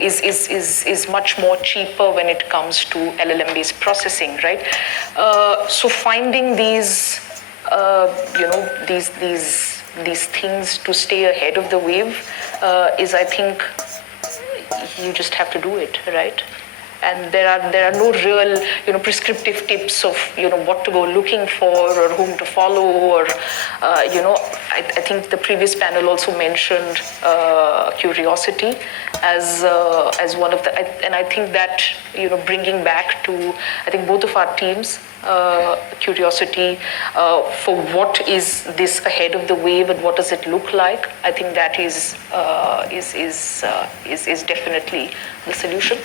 is much more cheaper when it comes to LLM-based processing, right? So finding these, these things to stay ahead of the wave is, I think, you just have to do it, right? And there are no real prescriptive tips of what to go looking for or whom to follow, or I think the previous panel also mentioned curiosity as one of the, and I think that bringing back to I think both of our teams curiosity for what is this ahead of the wave and what does it look like. I think that is definitely the solution.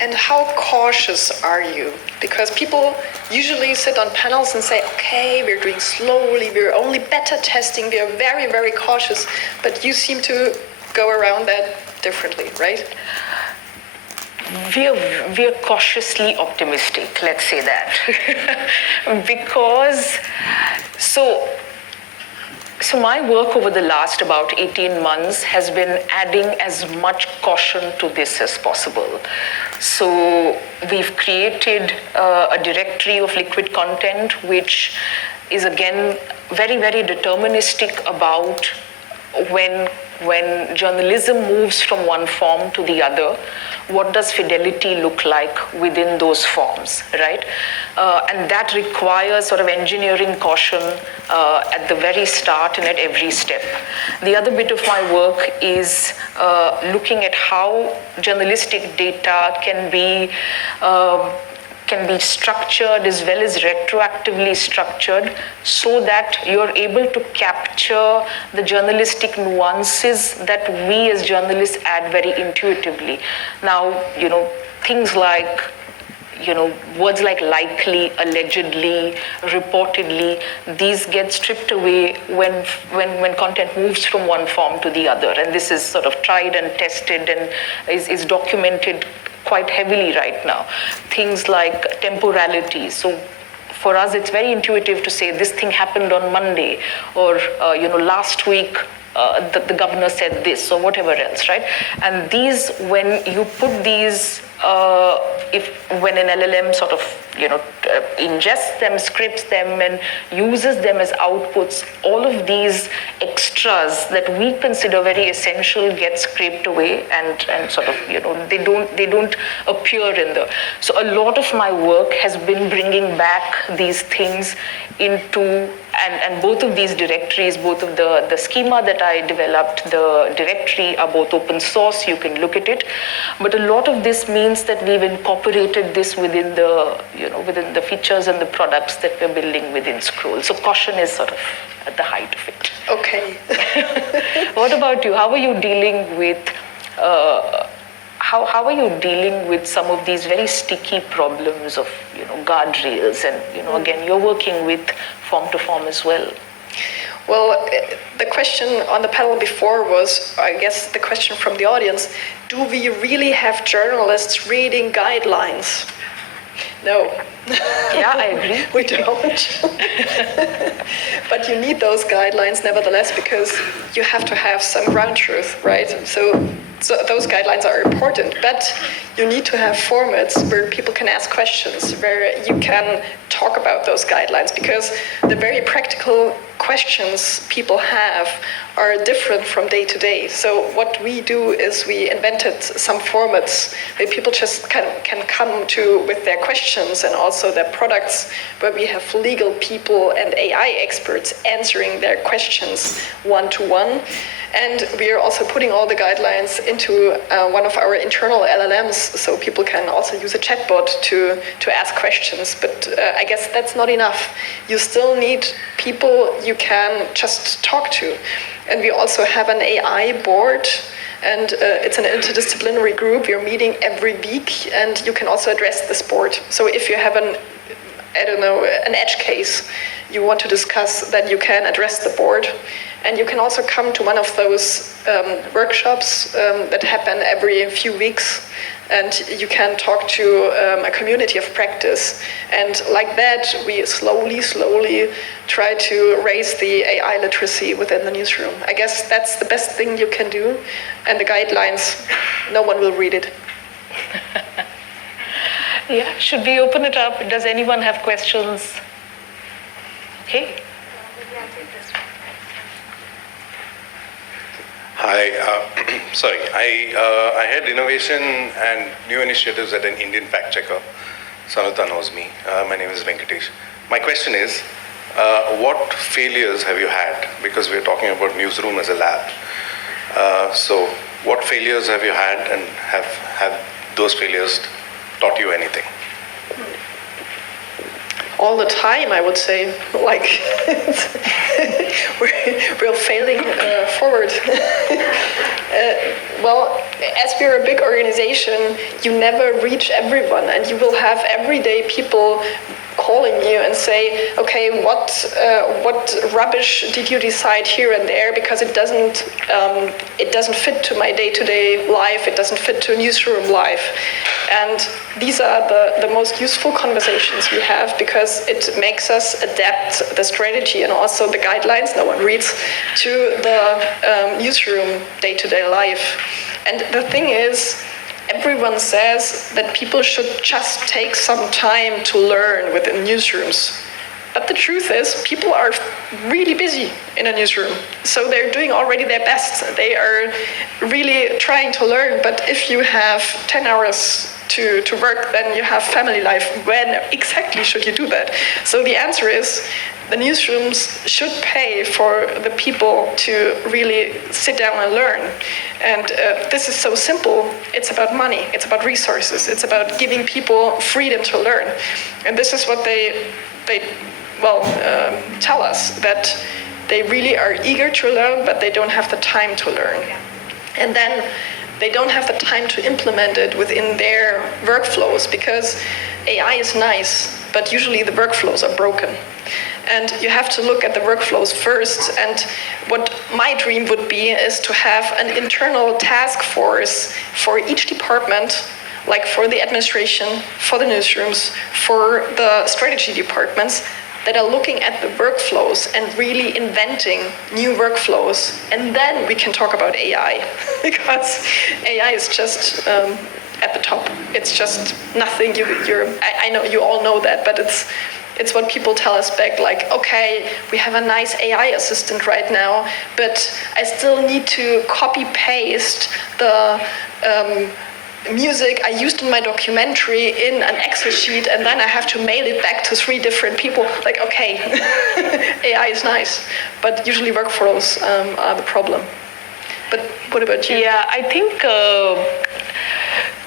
And how cautious are you? Because people usually sit on panels and say, okay, we're doing slowly, we're only beta testing, we are very, very cautious, but you seem to go around that differently, right? We're cautiously optimistic, let's say that. Because, so my work over the last about 18 months has been adding as much caution to this as possible. So we've created a directory of liquid content, which is again very, very deterministic about when journalism moves from one form to the other, what does fidelity look like within those forms, right? And that requires sort of engineering caution at the very start and at every step. The other bit of my work is looking at how journalistic data can be structured as well as retroactively structured so that you're able to capture the journalistic nuances that we as journalists add very intuitively. Now, things like, words like likely, allegedly, reportedly, these get stripped away when content moves from one form to the other. And this is sort of tried and tested and is documented quite heavily right now. Things like temporality. So for us, it's very intuitive to say this thing happened on Monday, or last week the governor said this, or whatever else, right? And these, when you put these, when an LLM sort of ingests them, scripts them, and uses them as outputs, all of these extras that we consider very essential get scraped away, and sort of they don't appear in the. So a lot of my work has been bringing back these things into. And both of these directories, both of the schema that I developed, the directory, are both open source. You can look at it. But a lot of this means that we've incorporated this within the features and the products that we're building within Scroll. So caution is sort of at the height of it. Okay. What about you? How are you dealing with how are you dealing with some of these very sticky problems of guardrails, and again, you're working with form to form as well? Well, the question on the panel before was, I guess, the question from the audience: do we really have journalists reading guidelines? No. Yeah, I agree. We don't. But you need those guidelines nevertheless, because you have to have some ground truth, right? So those guidelines are important, but you need to have formats where people can ask questions, where you can talk about those guidelines, because the very practical questions people have are different from day to day. So what we do is we invented some formats where people just can come to with their questions, and also their products, where we have legal people and AI experts answering their questions one-to-one. And we are also putting all the guidelines into one of our internal LLMs, so people can also use a chatbot to ask questions. But I guess that's not enough. You still need people you can just talk to. And we also have an AI board, and it's an interdisciplinary group. We're meeting every week, and you can also address this board. So if you have an edge case you want to discuss, then you can address the board. And you can also come to one of those workshops that happen every few weeks. and you can talk to a community of practice. And like that, we slowly try to raise the AI literacy within the newsroom. I guess that's the best thing you can do. And the guidelines, no one will read it. Yeah, should we open it up? Does anyone have questions? Hey. Hi, sorry. I head innovation and new initiatives at an Indian fact checker. Sanuta knows me. My name is Venkatesh. My question is, what failures have you had? Because we're talking about newsroom as a lab. So what failures have you had, and have those failures taught you anything? All the time, I would say. Like, we're failing forward. Well, as we're a big organization, you never reach everyone, and you will have everyday people calling you and say, okay, what rubbish did you decide here and there, because it doesn't fit to my day-to-day life, it doesn't fit to newsroom life. And these are the most useful conversations we have, because it makes us adapt the strategy and also the guidelines no one reads to the newsroom day-to-day life. And the thing is, everyone says that people should just take some time to learn within newsrooms. But the truth is, people are really busy in a newsroom. So they're doing already their best. They are really trying to learn. But if you have 10 hours to work, then you have family life. When exactly should you do that? So the answer is, the newsrooms should pay for the people to really sit down and learn. And this is so simple. It's about money. It's about resources. It's about giving people freedom to learn. And this is what they tell us, that they really are eager to learn, but they don't have the time to learn. And then they don't have the time to implement it within their workflows, because AI is nice, but usually the workflows are broken. And you have to look at the workflows first. And what my dream would be is to have an internal task force for each department, like for the administration, for the newsrooms, for the strategy departments, that are looking at the workflows and really inventing new workflows. And then we can talk about AI, because AI is just at the top. It's just nothing. I know you all know that, but it's what people tell us back, like, okay, we have a nice AI assistant right now, but I still need to copy-paste the music I used in my documentary in an Excel sheet, and then I have to mail it back to 3 different people. Like, okay, AI is nice, but usually workflows are the problem. But what about you? Yeah, I think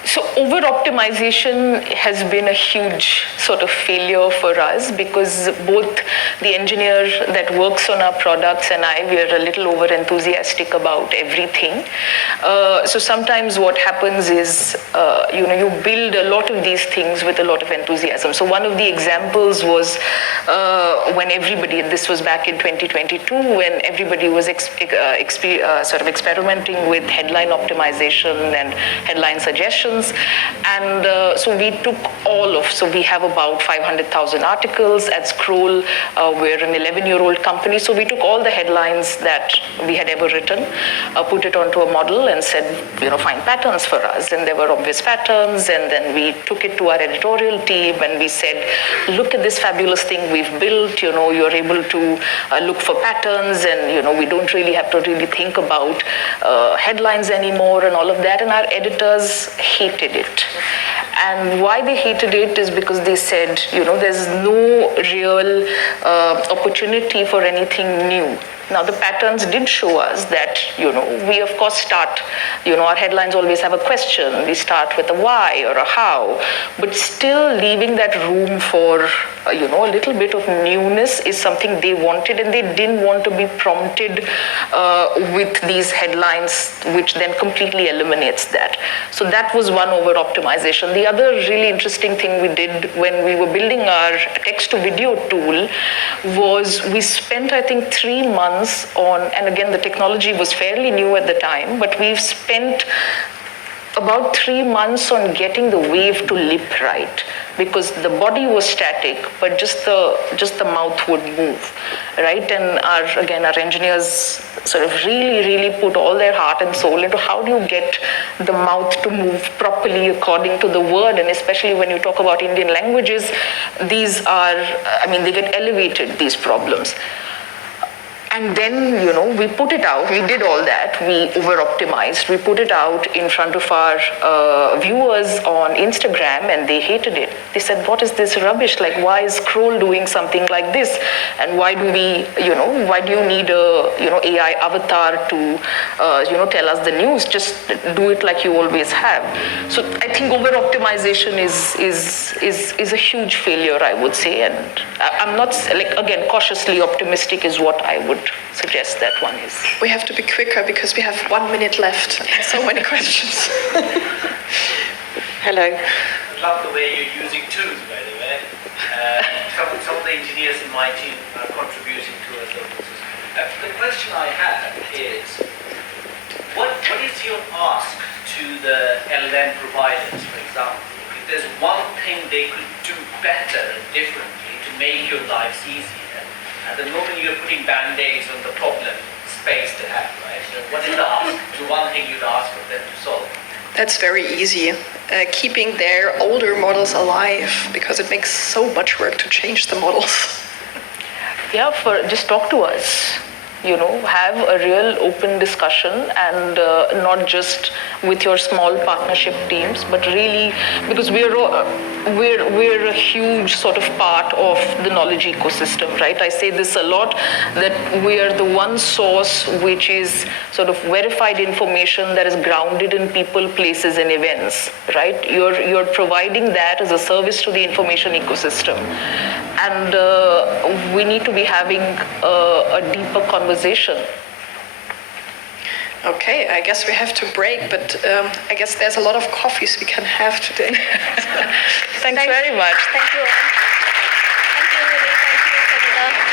so over-optimization has been a huge sort of failure for us, because both the engineer that works on our products and I, we are a little over-enthusiastic about everything. So sometimes what happens is, you build a lot of these things with a lot of enthusiasm. So one of the examples was when everybody, this was back in 2022, when everybody was sort of experimenting with headline optimization and headline suggestions. And so we took so we have about 500,000 articles at Scroll. We're an 11-year-old company, so we took all the headlines that we had ever written, put it onto a model and said, find patterns for us. And there were obvious patterns, and then we took it to our editorial team and we said, look at this fabulous thing we've built, you're able to look for patterns, and we don't really have to really think about headlines anymore and all of that. And our editors hated it. And why they hated it is because they said, there's no real opportunity for anything new. Now, the patterns did show us that, we of course start, our headlines always have a question. We start with a why or a how, but still leaving that room for, a little bit of newness is something they wanted, and they didn't want to be prompted with these headlines, which then completely eliminates that. So that was one over-optimization. The other really interesting thing we did when we were building our text-to-video tool was we spent, I think, 3 months on, and again, the technology was fairly new at the time, but we've spent about 3 months on getting the wave to lip right, because the body was static, but just the mouth would move, right? And our engineers sort of really put all their heart and soul into how do you get the mouth to move properly according to the word, and especially when you talk about Indian languages, these are, they get elevated, these problems. And then, we put it out, we did all that, we over-optimized, we put it out in front of our viewers on Instagram, and they hated it. They said, what is this rubbish? Like, why is Scroll doing something like this? And why do we, why do you need a, AI avatar to, tell us the news? Just do it like you always have. So I think over-optimization is a huge failure, I would say, and I'm not, cautiously optimistic is what I would suggest that one is. We have to be quicker because we have 1 minute left and so many questions. Hello. I love the way you're using tools, by the way. Some of the engineers in my team are contributing to us. The question I have is, what is your ask to the LLM providers, for example? If there's one thing they could do better and differently to make your lives easier, at the moment you're putting band-aids on the problem space to have, right? So what is the ask? The one thing you'd ask for them to solve? That's very easy. Keeping their older models alive, because it makes so much work to change the models. Yeah, just talk to us. Have a real open discussion, and not just with your small partnership teams, but really, because we're a huge sort of part of the knowledge ecosystem, right? I say this a lot, that we are the one source which is sort of verified information that is grounded in people, places, and events, right? You're providing that as a service to the information ecosystem, and we need to be having a deeper conversation. Okay, I guess we have to break, but I guess there's a lot of coffees we can have today. Thanks very much. Thank you. Thank you, Lily. Thank you, Sabina.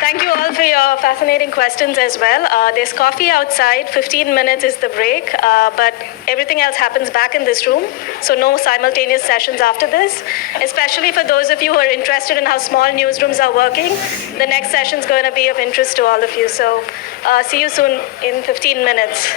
Thank you all for your fascinating questions as well. There's coffee outside. 15 minutes is the break, but everything else happens back in this room, so no simultaneous sessions after this, especially for those of you who are interested in how small newsrooms are working. The next session is going to be of interest to all of you, so see you soon in 15 minutes.